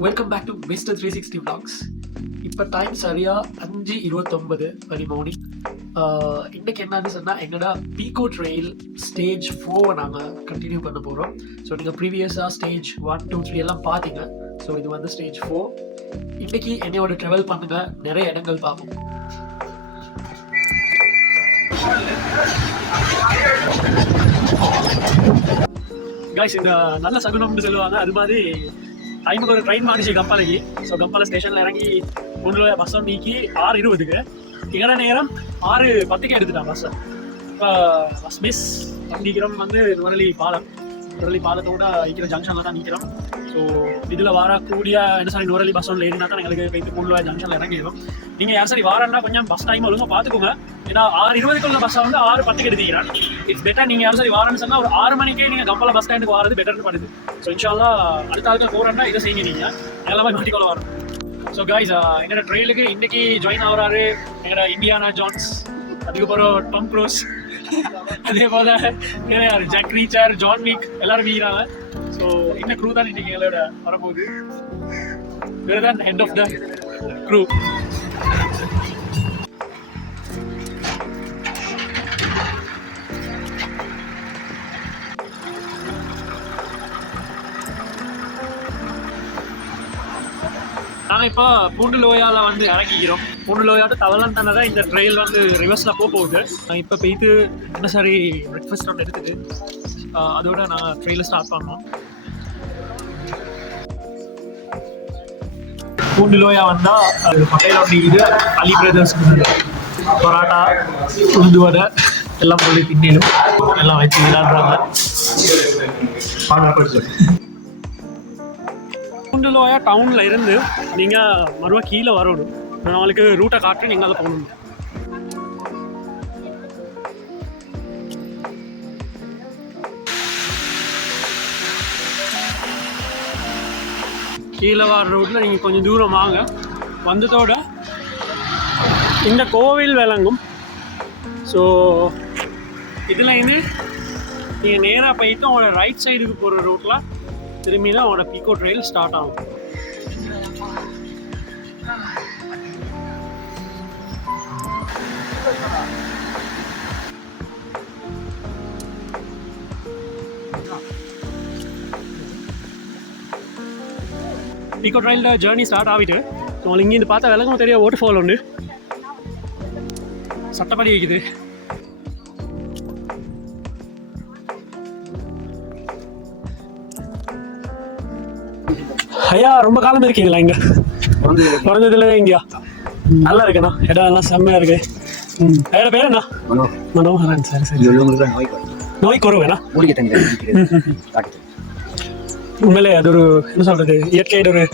Welcome back to mister 360 vlogs. இப்போ time சரியாக 5:29 மணி morning. இன்றைக்கி என்னன்னு சொன்னால் எங்களோட பீகோ ட்ரெயில் ஸ்டேஜ் 4 நாங்கள் கண்டினியூ பண்ண போகிறோம். ஸோ நீங்கள் ப்ரீவியஸாக ஸ்டேஜ் 1, 2, 3 எல்லாம் பார்த்தீங்க. ஸோ இது வந்து ஸ்டேஜ் 4. இன்றைக்கி என்னையோட ட்ராவல் பண்ணுங்க, நிறைய இடங்கள் பார்ப்போம். கைஸ், இந்த நல்ல சகுனம்னு சொல்லுவாங்க, அது மாதிரி டைமுக்கு ஒரு ட்ரெயின் மாடிச்சு கம்பாலைக்கு. ஸோ கம்பால ஸ்டேஷனில் இறங்கி ஒன்று பஸ் நீக்கி 6:20க்கு, எங்கட நேரம் 6:10க்கு எடுத்துட்டான் பஸ்ஸை. இப்போ பஸ் மிஸ் நிற்கிறோம் வந்து நுரலி பாலத்தோட இருக்கிற ஜங்ஷனில் தான் நிற்கிறோம். ஸோ இதில் வரக்கூடிய நுரலி பஸ் ஒன்று ஏறினா தான் எங்களுக்கு போயிட்டு முன்னுவாய் ஜங்ஷனில் இறங்கிடும். நீங்கள் யார் சரி வாரன்னா கொஞ்சம் பஸ் டைம் ஒழுங்காக பார்த்துக்கோங்க. ஏன்னா 6:20க்குள்ள பஸ்ஸை வந்து 6:10க்கு எடுத்துக்கிறான். இட்ஸ் பெட்டர் நீங்கள் யாரும் சரி வாரன்னு சொன்னால் ஒரு 6 மணிக்கே நீங்கள் கம்பல பஸ் ஸ்டாண்டுக்கு வரது பெட்டர்னு படுது. ஸோ இன்ஷால்லா அடுத்த ஆளுக்கு போகிறேன்னா இதை செய்யுங்க, நீங்கள் எல்லாமே மாட்டிக்கொள்ள வரும். ஸோ கைஸ், எங்களோட ட்ரெயிலுக்கு இன்னைக்கு ஜாயின் ஆகிறாரு எங்களோட இண்டியானா ஜோன்ஸ், அதுக்கப்புறம் டாம் க்ரூஸ், அதே போல யார் ஜாக் ரீச்சர், ஜான் விக் எல்லாரும் வீராங்க. ஸோ இந்த க்ரூ தான் இன்னைக்கு எங்களோட வரப்போகுது. இவர் தான் ஹெட் ஆஃப் த க்ரூ. நாங்கள் இப்போ பூண்டுலோயாவில் வந்து இறங்கிக்கிறோம். பூண்டுலோயாட்டு தவளன் தானே தான் இந்த ட்ரெயில் வந்து ரிவர்ஸில் போகுது. நான் இப்போ போயிட்டு என்ன சரி பிரேக்ஃபாஸ்ட் ஒன்று எடுத்துட்டு அதோட நான் ட்ரெயிலை ஸ்டார்ட் பண்ணோம். பூண்டுலோயா வந்தால் அது ஹோட்டல் ஒன்று இது அலி பிரதர்ஸ் பரோட்டா, உளுந்து வடை எல்லாம் போய் பின்னிலும் எல்லாம் வச்சு விளையாடுறாங்க. பூண்டுலோயா டவுனில் இருந்து நீங்கள் மறுவா கீழே வரணும். நான் அவங்களுக்கு ரூட்டை காட்டுறேன், நீங்கள் அதை போகணும். கீழே வர ரூட்டில் நீங்கள் கொஞ்சம் தூரம் வாங்க. வந்ததோட இந்த கோவில் விளங்கும். ஸோ இதில் இருந்து நீங்கள் நேராக போயிட்டு உங்களோட ரைட் சைடுக்கு போகிற ரூட்டில் திரும்பி தான் அவனோட பீகோ ட்ரெயில் ஸ்டார்ட் ஆகும். பீகோ ட்ரெயிலோட ஜேர்னி ஸ்டார்ட் ஆகிட்டு. ஸோ உங்களுக்கு இங்கே பார்த்தா விளங்கும் தெரிய வாட்டர் ஃபால் ஒன்று சட்டப்படி வைக்குது. ஐயா, ரொம்ப காலம் இருக்கீங்களா இங்கே? குறைஞ்சதுல இங்கேயா? நல்லா இருக்குண்ணா, இடம் எல்லாம் செம்மையா இருக்கு. வேற பேர் என்ன? மனோகரன். சரி சரி. நோய் குறவுண்ணா. உண்மையிலே அது ஒரு என்ன சொல்றது, இயற்கையோட ஒரு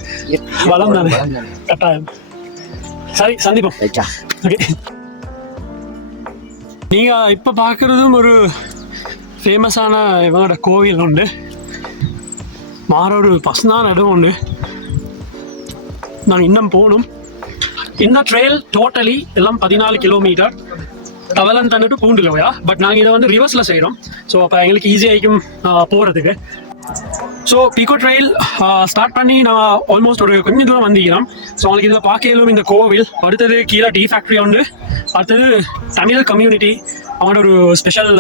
வளம் தானே, கட்டாயம். சரி, சந்திப்போம். ஓகே. நீங்க இப்ப பாக்குறதும் ஒரு ஃபேமஸான இவங்களோட கோவில் உண்டு. மாறொரு பர்சனான இடம் உண்டு. நாங்கள் இன்னும் போகணும். இந்த ட்ரெயில் டோட்டலி எல்லாம் 14 கிலோமீட்டர் தவளன் தன்னிட்டு பூண்டுலோயா. பட் நாங்கள் இதை வந்து ரிவர்ஸில் செய்கிறோம். ஸோ அப்போ எங்களுக்கு ஈஸியாகிக்கும் போகிறதுக்கு. ஸோ பீகோ ட்ரெயில் ஸ்டார்ட் பண்ணி நான் ஆல்மோஸ்ட் ஒரு கொஞ்சம் தூரம் வந்திக்கிறோம். ஸோ அவங்களுக்கு இதில் பார்க்கலும் இந்த கோவில், அடுத்தது கீழே டீ ஃபேக்ட்ரி உண்டு, அடுத்தது தமிழ் கம்யூனிட்டி அவங்களோட ஒரு ஸ்பெஷல்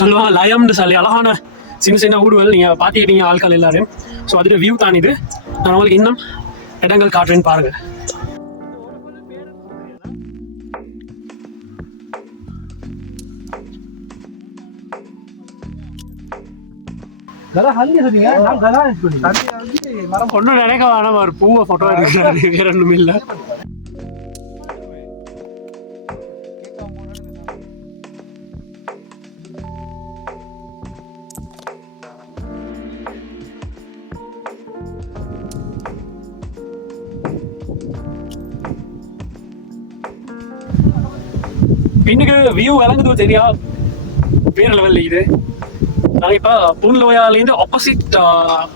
சொல்லுவாங்க லயம்னு சொல்லி அழகான சின்ன சின்ன ஊடுகள் நீங்கள் பார்த்துக்கிட்டீங்க ஆட்கள் எல்லாரும். ஸோ அதோட வியூ தான் இது. நான் உங்களுக்கு இன்னும் இடங்கள் காட்டுறேன்னு பாருங்கள். ஒன்றும் நினைக்க வேணாம், ஒரு பூவை ஃபோட்டோ எடுக்கிறாரு, வேற ஒன்றும் இல்லை. பின்னுக்கு வியூ விளங்குது தெரியா, வேற லெவலில் இது. நாங்கள் இப்போ பூண்டுலோயாலேருந்து ஆப்போசிட்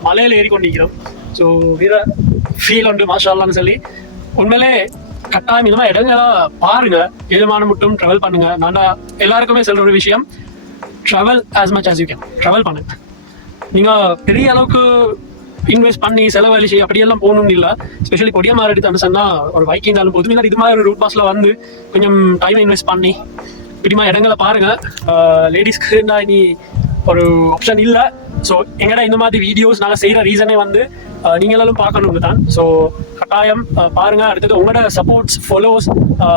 மலையில் ஏறி கொண்டிருக்கிறோம். ஸோ வேற ஃபீல் உண்டு, மாஷால்லான்னு சொல்லி. உண்மையிலே கட்டாயம் இந்த மாதிரி இடங்களா பாருங்க, எதுமான மட்டும் ட்ராவல் பண்ணுங்க. நான் எல்லாருக்குமே சொல்ற ஒரு விஷயம், travel as much as you can. Travel பண்ணுங்க. நீங்கள் பெரிய அளவுக்கு இன்வெஸ்ட் பண்ணி செலவழிச்சு அப்படியெல்லாம் போகணும்னு இல்லை. ஸ்பெஷலி கொடியமாறு எடுத்து சொன்னா ஒரு பைக் இருந்தாலும் பொதுமையாக இது மாதிரி ஒரு ரூட் பாஸ்ல வந்து கொஞ்சம் டைம் இன்வெஸ்ட் பண்ணி இப்படிமா இடங்களை பாருங்க. லேடிஸ்க்கு இனி ஒரு ஆப்ஷன் இல்லை. ஸோ எங்கடா இந்த மாதிரி வீடியோஸ் நாங்கள் செய்கிற ரீசனே வந்து நீங்களும் பார்க்கணும்னு தான். ஸோ கட்டாயம் பாருங்க. அடுத்தது உங்களோட சப்போர்ட்ஸ், ஃபாலோஸ்,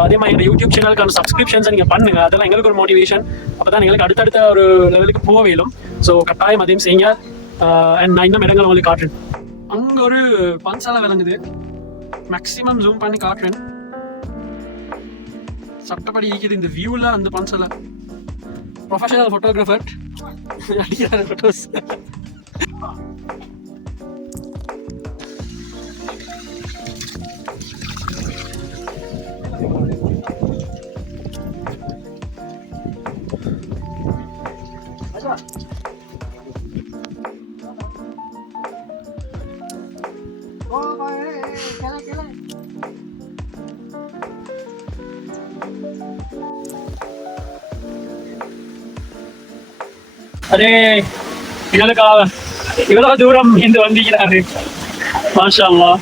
அதே மாதிரி எங்கள் யூடியூப் சேனலுக்கான சப்ஸ்கிரிப்ஷன்ஸை நீங்கள் பண்ணுங்க. அதெல்லாம் எங்களுக்கு ஒரு மோட்டிவேஷன். அப்போ தான் எங்களுக்கு அடுத்தடுத்த ஒரு லெவலுக்கு போக வேணும். ஸோ கட்டாயம் அதையும் செய்யுங்க. அண்ட் நான் இன்னும் இடங்கள் உங்களுக்கு காட்டுறேன். அங்கே ஒரு பன்சாலை விளங்குது. மேக்ஸிமம் ஜூம் பண்ணி காட்டுறேன். சட்டப்படி இருக்குது இந்த வியூவில் அந்த பன்சாலை. ப்ரொஃபஷனல் ஃபோட்டோகிராஃபர் அடிக்கிறார் ஃபோட்டோஸ். அரே இவளுக்காக இவ்வளவு தூரம் இருந்து வந்திருக்கிறாரு. மாஷா அல்லாஹ்.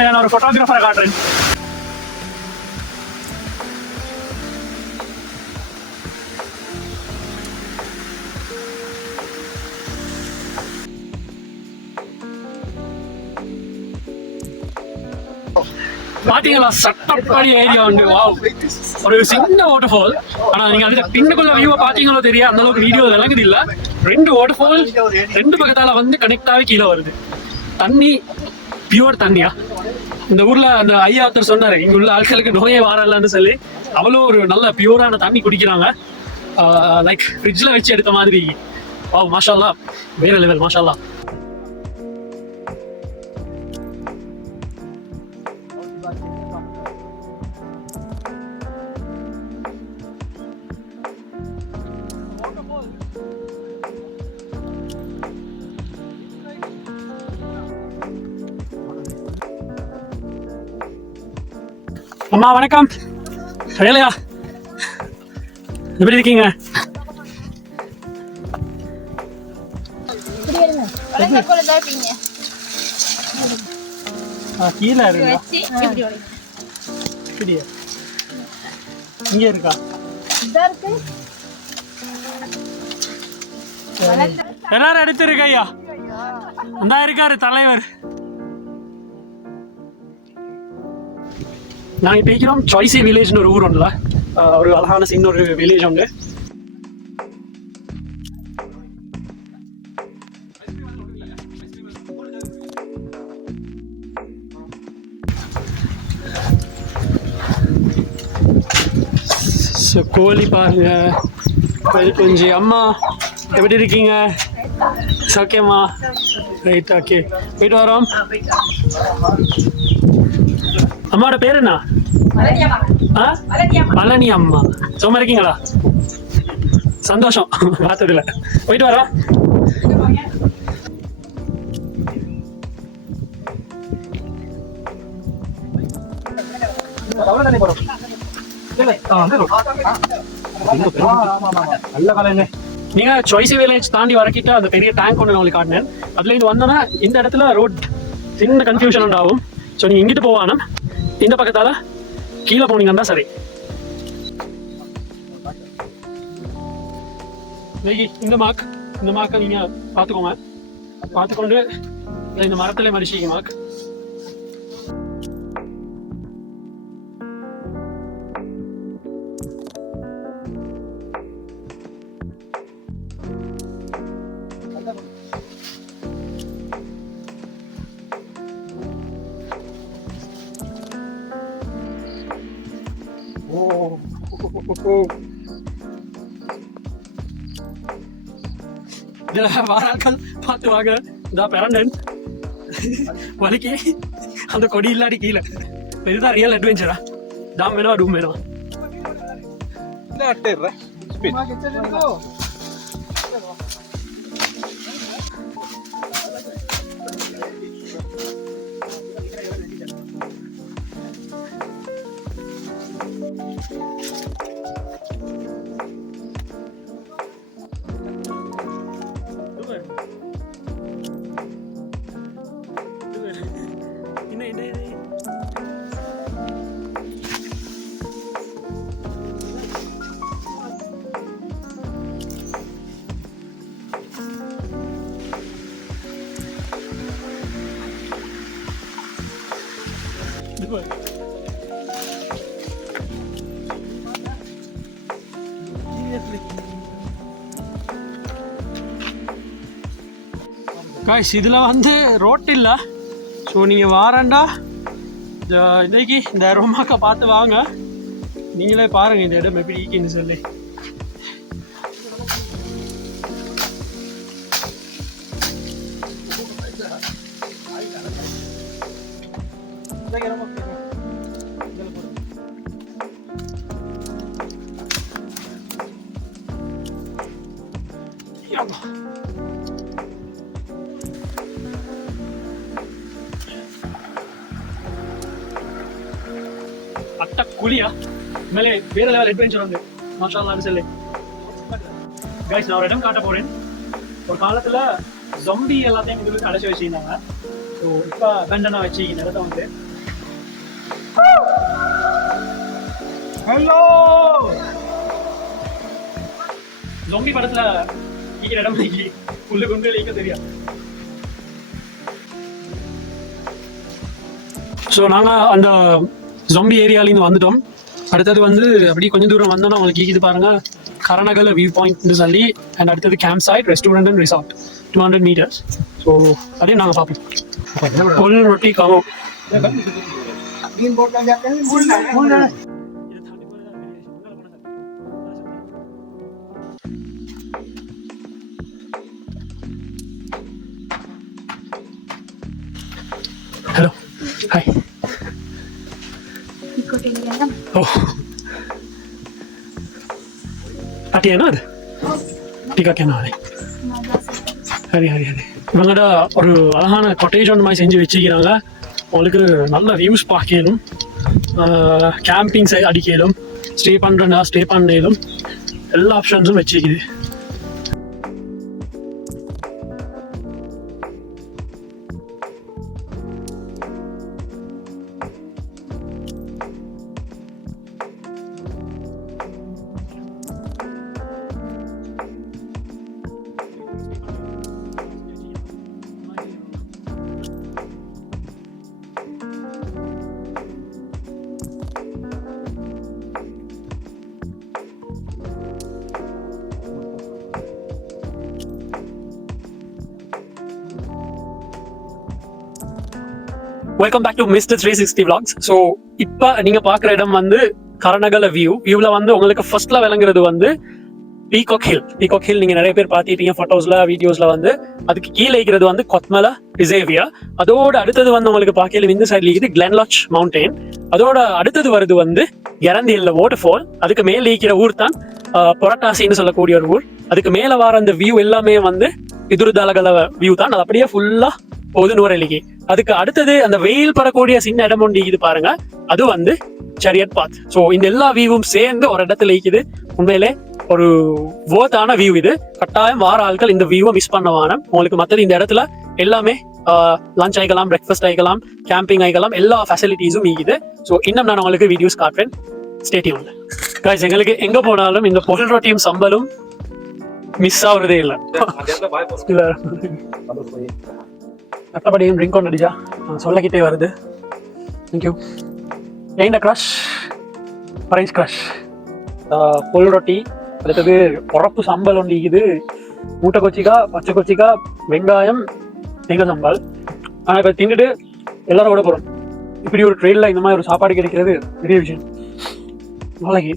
நான் ஒரு போட்டோகிராஃபரை காட்டுறேன். பாத்தீங்களா சட்டப்படி ஏரியா உண்டு. ஒரு சின்ன வாட்டர் ஃபால். ஆனா நீங்க அந்த பின்னுக்குள்ள வியூவை பாத்தீங்களோ தெரியும். அந்த அளவுக்கு வீடியோ விளங்குது இல்ல. 2 வாட்டர் ஃபால் 2 பக்கத்தால வந்து கனெக்ட் ஆகி கீழே வருது. தண்ணி பியூர் தண்ணியா. இந்த ஊர்ல அந்த ஐயா ஒருத்தர் சொன்னாரு, இங்க உள்ள ஆட்களுக்கு நோயே வாரலன்னு சொல்லி. அவ்வளோ ஒரு நல்ல பியூரான தண்ணி குடிக்கிறாங்க. லைக் ஃப்ரிட்ஜ்ல வச்சு எடுத்த மாதிரி. வாவ் மாஷா அல்லாஹ், வேற லெவல் மாஷா அல்லாஹ். அம்மா வணக்கம். வேலையா எப்படி இருக்கீங்க? கீழே இருக்கு. இங்க இருக்கா? எல்லாரும் எடுத்திருக்க ஐயா. அந்த இருக்காரு தலைவர். நாங்கள் இப்போ இருக்கிறோம் சாய்ஸி வில்லேஜ்னு ஒரு ஊர் ஒன்றுல. ஒரு அழகான சின்ன ஒரு வில்லேஜ் உண்டு. கோழி பாருங்க. கொஞ்சம் அம்மா எப்படி இருக்கீங்க? ஓகேம்மா. ரைட் ஓகே போயிட்டு வரோம். அம்மாவோட பேர் என்ன? பழனி அம்மா. சும்மா இருக்கீங்களா? சந்தோஷம் பார்த்ததுல. போயிட்டு வரோம். நீங்க சாய்ஸி வில்லேஜ் தாண்டி வரக்கிட்ட அந்த பெரிய டேங்க் ஒன்று உங்களுக்கு காட்டினேன். அதுல இருந்து வந்தோன்னா இந்த இடத்துல ரோட் சின்ன கன்ஃபியூஷன் உண்டாகும். ஸோ நீங்க இங்கிட்டு போவானா இந்த பக்கத்தால கீழே போனீங்கன்னா சரி. இந்த மார்க்கை நீங்க பார்த்துக்கோங்க. பார்த்துக்கொண்டு இந்த மரத்துல மடிச்சிக்க மார்க். வாராக்கள் பார்த்து வாங்க. இந்த பெரண்டன் வலிக்கு அந்த கொடி இல்லாடி கீழே. இதுதான் ரியல் அட்வென்ச்சரா. டாம் வேணும் டூம் வேணும். Spit. காய்ஸ் இதில் வந்து ரோட் இல்லை. ஸோ நீங்கள் வாரண்டா இன்னைக்கு இந்த ரோமாக்கை பார்த்து வாங்க. நீங்களே பாருங்கள் இந்த இடம் எப்படி இருக்குன்னு சொல்லி. அட்ட குழியா மேலே வேற லெவல் அட்வென்ச்சர் வந்து மாஷா அல்லாஹ் சொல்லி. கைஸ் நான் ஒரு இடம் காட்ட போறேன். ஒரு காலத்துல ஜொம்பி எல்லாத்தையும் இதுக்கு அடைச்சி வச்சிருந்தாங்க. ஸோ இப்போ அபண்டனா வச்சு இந்த இடத்த வந்து ஹலோ ஜொம்பி படத்துல இருக்கிற இடம் புல்லு கொண்டு இங்க தெரியாது. ஸோ நாங்கள் அந்த ஜொம்பி ஏரியாலேருந்து வந்துட்டோம். அடுத்தது வந்து அப்படி கொஞ்சம் தூரம் வந்தோன்னா உங்களுக்கு இது பாருங்க கரணகல வியூ பாயிண்ட்னு சொல்லி. அண்ட் அடுத்தது camp side restaurant and resort 200 meters. So அதையும் நாங்கள் பார்ப்போம். ஒரு ரொட்டி காமோ ஹலோ ஹாய். Oh. Ati என்ன அது? டிகாக்கு என்ன அது? ஹரி ஹரி ஹரி. இவங்கட ஒரு அழகான கொட்டேஜ் ஒன்று மாதிரி செஞ்சு வச்சுக்கிறாங்க. உங்களுக்கு நல்ல வியூஸ் பார்க்கலும், கேம்பிங் அடிக்கலும், ஸ்டே பண்ணுறா ஸ்டே பண்ணலும் எல்லா ஆப்ஷன்ஸும் வச்சுக்குது. Welcome back to mister 360 vlogs. So இப்போ நீங்கள் பார்க்குற இடம் வந்து கரணகல வியூவில் வந்து உங்களுக்கு ஃபர்ஸ்ட்ல விளங்குறது வந்து பீகாக் ஹில். நீங்கள் நிறைய பேர் பார்த்துட்டீங்க ஃபோட்டோஸில் வீடியோஸில் வந்து. அதுக்கு கீழே இருக்கிறது வந்து கொத்மலை ரிசர்வியா. அதோட அடுத்தது வந்து உங்களுக்கு பார்க்கல இந்த சைட்ல இருக்குது கிளென்லாச் மவுண்டெயின். அதோட அடுத்தது வருது வந்து எரந்தியல்ல வாட்டர்ஃபால். அதுக்கு மேலே இருக்கிற ஊர் தான் புரட்டாசின்னு சொல்லக்கூடிய ஒரு ஊர். அதுக்கு மேலே வர அந்த வியூ எல்லாமே வந்து எதிர்தலகல வியூ தான். அது அப்படியே ஃபுல்லாக போகுது நூறலிக்கு. அதுக்கு அடுத்தது அந்த வெயில் படக்கூடிய சின்ன இடம் ஒன்று இது பாருங்க, அது வந்து சரியட் பாத். ஸோ இந்த எல்லா வியூவும் சேர்ந்து ஒரு இடத்துல இருக்குது. உண்மையிலே ஒரு வேர்த்தான வியூ இது. கட்டாயம் வார ஆட்கள் இந்த வியூவை மிஸ் பண்ணவான. உங்களுக்கு மற்றது இந்த இடத்துல எல்லாமே லஞ்ச் ஆகிக்கலாம், பிரேக்ஃபாஸ்ட் ஆகிக்கலாம், கேம்பிங் ஆகிக்கலாம், எல்லா ஃபெசிலிட்டிஸும் இருக்குது. ஸோ இன்னும் நான் உங்களுக்கு வீடியோஸ் காட்டுறேன். Stay tuned. गाइस எங்களுக்கு எங்க போனாலும் இந்த பொருள் ரொட்டியும் சம்பலும் மிஸ் ஆகுறதே இல்லை. மற்றபடியும் ட்ரிங்க் ஒன்று அடிச்சா சொல்லக்கிட்டே வருது. தேங்க்யூ. ஏண்ட க்ரஷ் பரைஸ் க்ரஷ் பொருள் ரொட்டி, அடுத்தது உரப்பு சம்பல் ஒன்று இது, மூட்டை கொச்சிக்காய், பச்சை கொச்சிக்காய், வெங்காயம், தேங்காய் சம்பல். ஆனால் இப்போ தின்னுட்டு எல்லாரும் விட போகிறோம். இப்படி ஒரு ட்ரெயினில் இந்த மாதிரி ஒரு சாப்பாடு கிடைக்கிறது பெரிய விஷயம். நாளைக்கு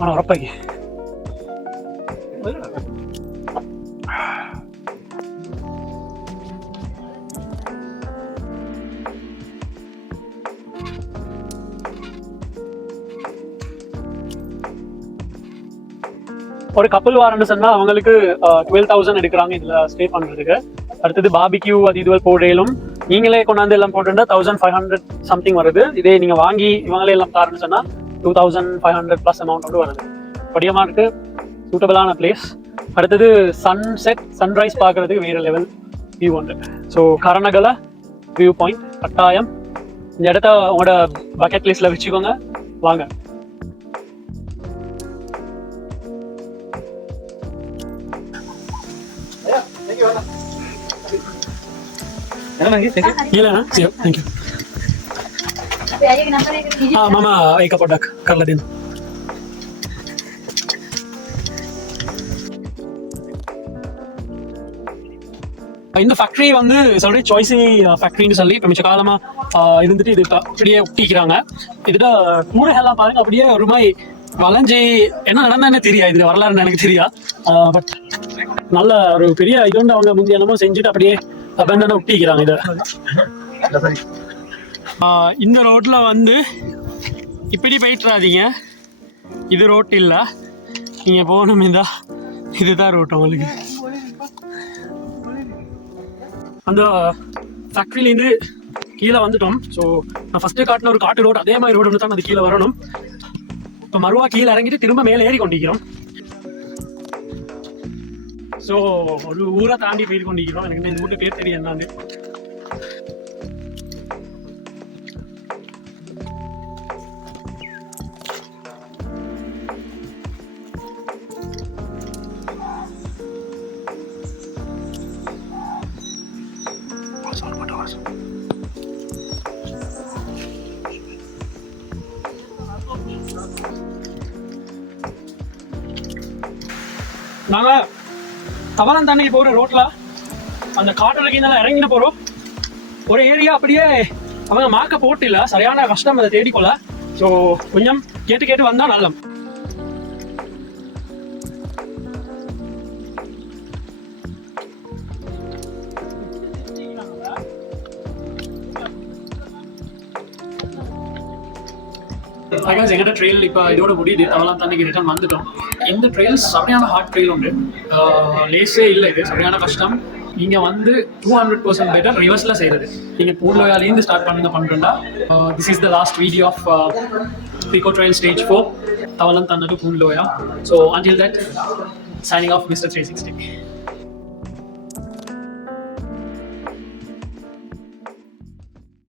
ஆனால் உரப்பாக்கி ஒரு கப்பல் வாரன்னு சொன்னா அவங்களுக்கு 12,000 எடுக்கிறாங்க இதுல ஸ்டே பண்றதுக்கு. அடுத்தது பாபிக்யூ அது இதுவரை போடையிலும் நீங்களே கொண்டாந்து எல்லாம் போட்டுருந்தா 1,500 சம்திங் வருது. இதே நீங்க வாங்கி இவங்களே எல்லாம் தாருன்னு சொன்னா 2,500 ப்ளஸ் அமௌண்ட் வந்து வருது. படியமா இருக்கு, சூட்டபிளான பிளேஸ். அடுத்தது சன்செட் சன்ரைஸ் பார்க்கறதுக்கு வேற லெவல் வியூ உண்டு. ஸோ கரணகல வியூ பாயிண்ட் கட்டாயம் இந்த இடத்த உங்களோட பக்கெட் லிஸ்ட்ல வச்சுக்கோங்க. வாங்க. मामा एक प्रोडक्ट कर ला दिन. இந்த ஃபேக்டரி வந்து சொல்லி சாய்ஸி ஃபேக்டரின்னு சொல்லி இப்போ மிச்ச காலமா இருந்துட்டு இது அப்படியே ஒட்டிக்கிறாங்க. இதுல கூரைகள்லாம் பாருங்க அப்படியே ஒரு மாதிரி வளைஞ்சி என்ன நடந்தானே தெரியாது. இது வரலாறுன்னு எனக்கு தெரியா. பட் நல்ல ஒரு பெரிய இது வந்து அவங்க முந்தைய என்னமோ செஞ்சுட்டு அப்படியே அபண்டனா ஒட்டிக்கிறாங்க இதை. இந்த ரோட்ல வந்து இப்படி போயிட்டுறாதீங்க. இது ரோட் இல்லை, நீங்க போகணும். இதுதான் ரோட் உங்களுக்கு. அந்த ஃபேக்ட்ரியிலேருந்து கீழே வந்துட்டோம். ஸோ நான் ஃபர்ஸ்ட்டு காட்டின ஒரு காட்டு ரோடு அதே மாதிரி ரோடு வந்து தான் அது கீழே வரணும். இப்போ மறுவா கீழே இறங்கிட்டு திரும்ப மேலே ஏறி கொண்டிருக்கிறோம். ஸோ ஒரு ஊரை தாண்டி போயிட்டு கொண்டிருக்கிறோம். எனக்கு இந்த ஊருக்கு பேர் தெரியும் என்னன்னு. நாங்க தவளம் தண்ணி போற ரோட்ல அந்த காட்டுல இறங்கின போறோம். ஒரு ஏரியா அப்படியே அவங்க மாக்க போட்டு இல்ல, சரியான கஷ்டம் அதை தேடிக்கொள்ள. ஸோ கொஞ்சம் கேட்டு கேட்டு வந்தா நல்லம். எங்கள்கிட்ட ட்ரெயில் இப்போ இதோட முடியுது. தவளம் தண்ணிக்கு ரிட்டர்ன் வந்துட்டோம். இந்த ட்ரெயில்ஸ் சரியான ஹார்ட் ட்ரெயில் உண்டு, லேஸே இல்லை. இது சரியான கஷ்டம். நீங்கள் வந்து 200% பெட்டர் ரிவர்ஸில் செய்கிறது. நீங்கள் பூலோயாலேருந்து ஸ்டார்ட் பண்ணுறா. This is the last video of பீகோ ட்ரெயில் ஸ்டேஜ் 4 தவளம் தண்ணி டு பூலோயா. So until that, signing off Mr. 360.